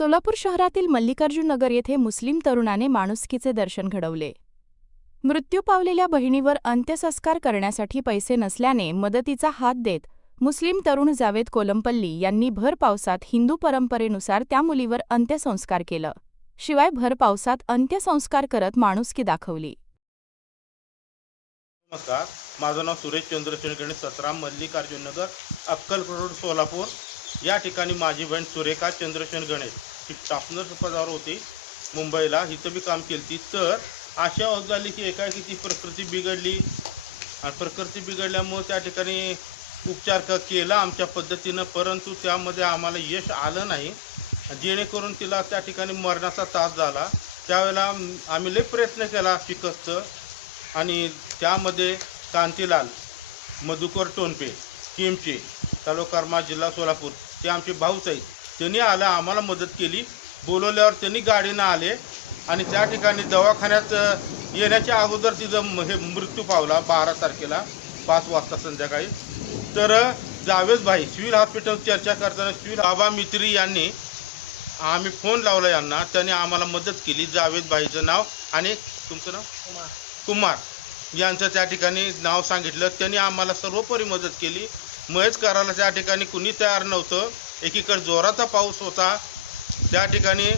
सोलापूर शहरातील मल्लिकार्जुन नगर येथे मुस्लिम तरुणाने माणुसकीचे दर्शन घडवले। मृत्यू पावलेल्या बहिणीवर अंत्यसंस्कार करण्यासाठी पैसे नसल्याने मदतीचा हात देत मुस्लिम तरुण जावेद कोलमपल्ली यांनी भर पावसात हिंदू परंपरेनुसार त्या मुलीवर अंत्यसंस्कार केलं। शिवाय भर पावसात अंत्यसंस्कार करत माणुसकी दाखवली। नमस्कार, माझं नाव सुरेश चंद्रशेखर गणेश, 17 मल्लिकार्जुन नगर, अक्कलकोट रोड, सोलापूर। या ठिकाणी माझी बहीण सुरेखा चंद्रशेखर गणेश ही स्टाफनर पदावर होती मुंबईला, इथं बी काम केली। तर अशा होत झाली की एकाएकी ती प्रकृती बिघडली आणि प्रकृती बिघडल्यामुळे त्या ठिकाणी उपचार केला आमच्या पद्धतीनं, परंतु त्यामध्ये आम्हाला यश आलं नाही, जेणेकरून तिला त्या ठिकाणी मरणाचा त्रास झाला। त्यावेळेला आम्ही लई प्रयत्न केला शिकस्त, आणि त्यामध्ये कांतीलाल मधुकर टोनपे किमचे, तालुका करमाळा, जिल्हा सोलापूर, ते आमचे भाऊच आहेत। त्यांनी आलं, आम्हाला मदत केली। बोलवल्यावर त्यांनी गाडीनं आले आणि त्या ठिकाणी दवाखान्यात येण्याच्या अगोदर तिचं हे मृत्यू पावला 12 तारखेला 5 वाजता संध्याकाळी। तर जावेद भाई सिव्हिल हॉस्पिटल चर्चा करताना सिव्हिल बाबा मित्री यांनी आम्ही फोन लावला यांना, त्यांनी आम्हाला मदत केली। जावेद भाईचं नाव आणि तुमचं नाव कुमार यांचं त्या ठिकाणी नाव सांगितलं। त्यांनी आम्हाला सर्वोपरी मदत केली। मयच करायला त्या ठिकाणी कुणी तयार नव्हतं। एकीकडे जोराचा पाऊस होता, त्या ठिकाणी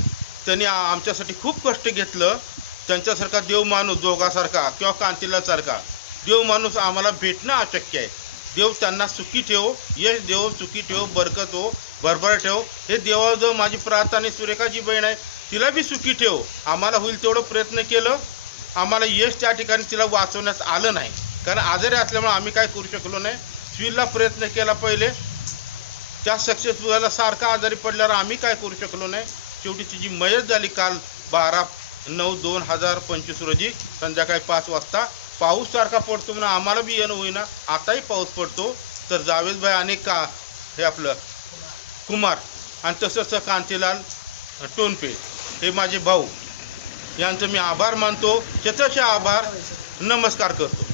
त्यांनी आमच्यासाठी खूप कष्ट घेतलं। त्यांच्यासारखा देव माणूस, दोघासारखा किंवा कांतीलासारखा देव माणूस आम्हाला भेटणं अशक्य आहे। देव त्यांना सुखी ठेव, यश देव, सुखी ठेव, बरकत हो, भरभर ठेव, हे देवाजवळ माझी प्रार्थना। सुरेखाची बहीण आहे, तिला बी सुखी ठेव। आम्हाला होईल तेवढं प्रयत्न केलं, आम्हाला यश त्या ठिकाणी तिला वाचवण्यात आलं नाही, कारण आजारी असल्यामुळे आम्ही काय करू शकलो नाही। सिव्हिलला प्रयत्न केला पहिले, त्या सक्सेसफुल झाला। सारखा आजारी पडल्यावर आम्ही काय करू शकलो नाही। शेवटी तिची मयत झाली काल 12/9/2025 रोजी संध्याकाळी 5 वाजता। पाऊस सारखा पडतो म्हणून आम्हाला बी येणं होईना, आताही पाऊस पडतो। तर जावेद भाई आणि हे आपलं कुमार आणि तसंच कांतीलाल टोनपे हे माझे भाऊ, यांचं मी आभार मानतो, शतशः आभार, नमस्कार करतो।